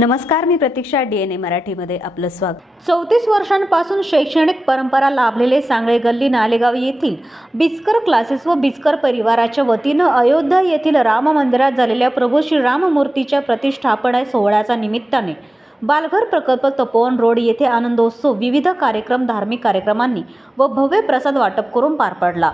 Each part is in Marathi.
नमस्कार मी प्रतीक्षा डी एन ए मराठीमध्ये आपलं स्वागत. चौतीस वर्षांपासून शैक्षणिक परंपरा लाभलेले सांगळे गल्ली नालेगाव येथील बिस्कर क्लासेस व बिस्कर परिवाराच्या वतीनं अयोध्या येथील राम मंदिरात झालेल्या प्रभू श्री राममूर्तीच्या प्रतिष्ठापना सोहळ्याच्या निमित्ताने बालघर प्रकल्प तपोवन रोड येथे आनंदोत्सव विविध कार्यक्रम धार्मिक कार्यक्रमांनी व भव्य प्रसाद वाटप करून पार पडला.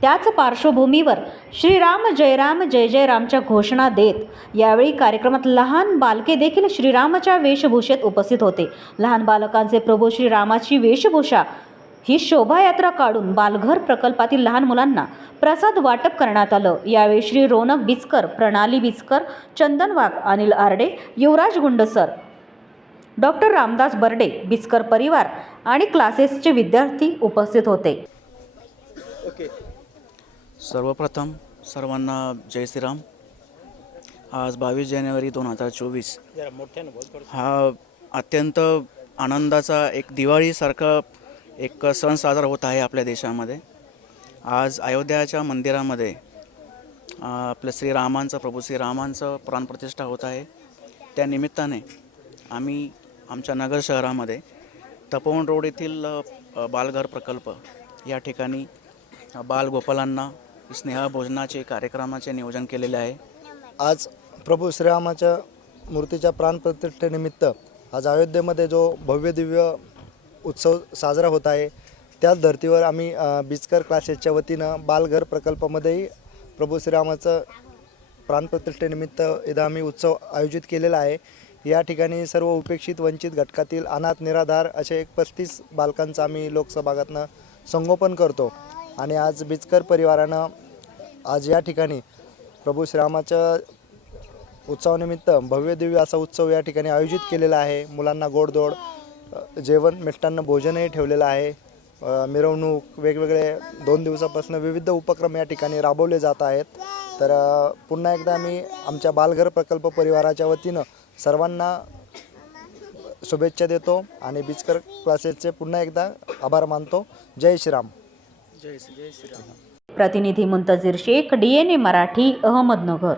त्याच पार्श्वभूमीवर श्रीराम जयराम जय जय रामच्या घोषणा देत यावेळी कार्यक्रमात लहान बालके देखील श्रीरामाच्या वेशभूषेत उपस्थित होते. लहान बालकांचे प्रभू श्रीरामाची वेशभूषा ही शोभायात्रा काढून बालघर प्रकल्पातील लहान मुलांना प्रसाद वाटप करण्यात आलं. यावेळी श्री रोनक बिचकर प्रणाली बिचकर चंदन वाघ अनिल आरडे युवराज गुंडसर डॉक्टर रामदास बर्डे बिचकर परिवार आणि क्लासेसचे विद्यार्थी उपस्थित होते. सर्वप्रथम सर्वांना जय श्रीराम. आज बावीस जानेवारी दोन हजार चोवीस. हा अत्यंत आनंदाचा एक दिवाळीसारखा एक सण साजरा होत आहे आपल्या देशामध्ये. आज अयोध्याच्या मंदिरामध्ये आपलं श्रीरामांचं प्रभू श्रीरामांचं प्राणप्रतिष्ठा होत आहे. त्या निमित्ताने आम्ही आमच्या नगर शहरामध्ये तपोवन रोड येथील बालघर प्रकल्प या ठिकाणी अ, स्नेहा स्नेहभोजनाचे कार्यक्रमाचे नियोजन केलेले आहे. आज प्रभू श्रीरामाच्या मूर्तीच्या प्राणप्रतिष्ठेनिमित्त आज अयोध्येमध्ये जो भव्य दिव्य उत्सव साजरा होत आहे त्याच धर्तीवर आम्ही बिचकर क्लासेसच्या वतीनं बालघर प्रकल्पामध्येही प्रभू श्रीरामाचं प्राणप्रतिष्ठेनिमित्त इथं आम्ही उत्सव आयोजित केलेला आहे. या ठिकाणी सर्व उपेक्षित वंचित घटकातील अनाथ निराधार असे एक पस्तीस बालकांचं आम्ही लोकसहभागातनं संगोपन करतो. आणि आज बिचकर परिवारानं आज या ठिकाणी प्रभू श्रीरामाच्या उत्सवानिमित्त भव्य दिव्य असा उत्सव या ठिकाणी आयोजित केलेला आहे. मुलांना गोडदोड जेवण मिष्टान्न भोजनही ठेवलेलं आहे. मिरवणूक वेगवेगळे दोन दिवसापासून विविध उपक्रम या ठिकाणी राबवले जात आहेत. तर पुन्हा एकदा आम्ही आमच्या बालघर प्रकल्प परिवाराच्या वतीनं सर्वांना शुभेच्छा देतो आणि बिचकर क्लासेसचे पुन्हा एकदा आभार मानतो. जय श्रीराम. जय जय श्रीराम प्रतिनिधी Muntazir Shaikh D N A Marathi Ahmednagar.